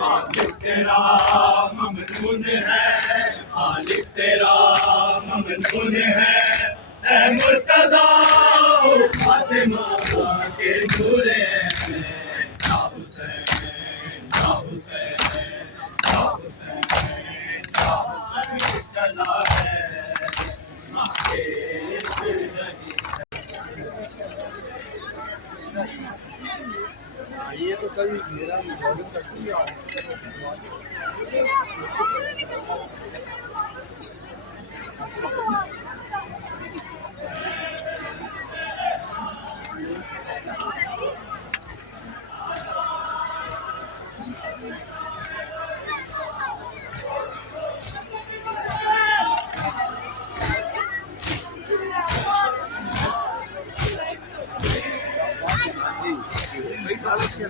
खालिक तेरा ममनून है, खालिक तेरा ममनून है। ऐ मुर्तज़ा फातिमा के नूरे में, या हुसैन या हुसैन या हुसैन या हुसैन चला है आगे फिर नहीं। ये तो कल मेरा रिकॉर्डिंग करती है।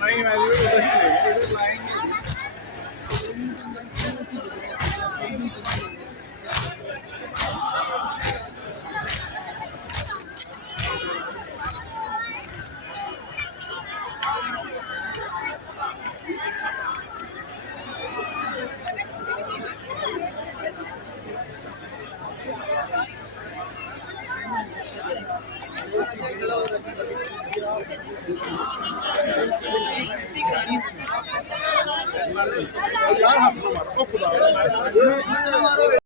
नहीं यार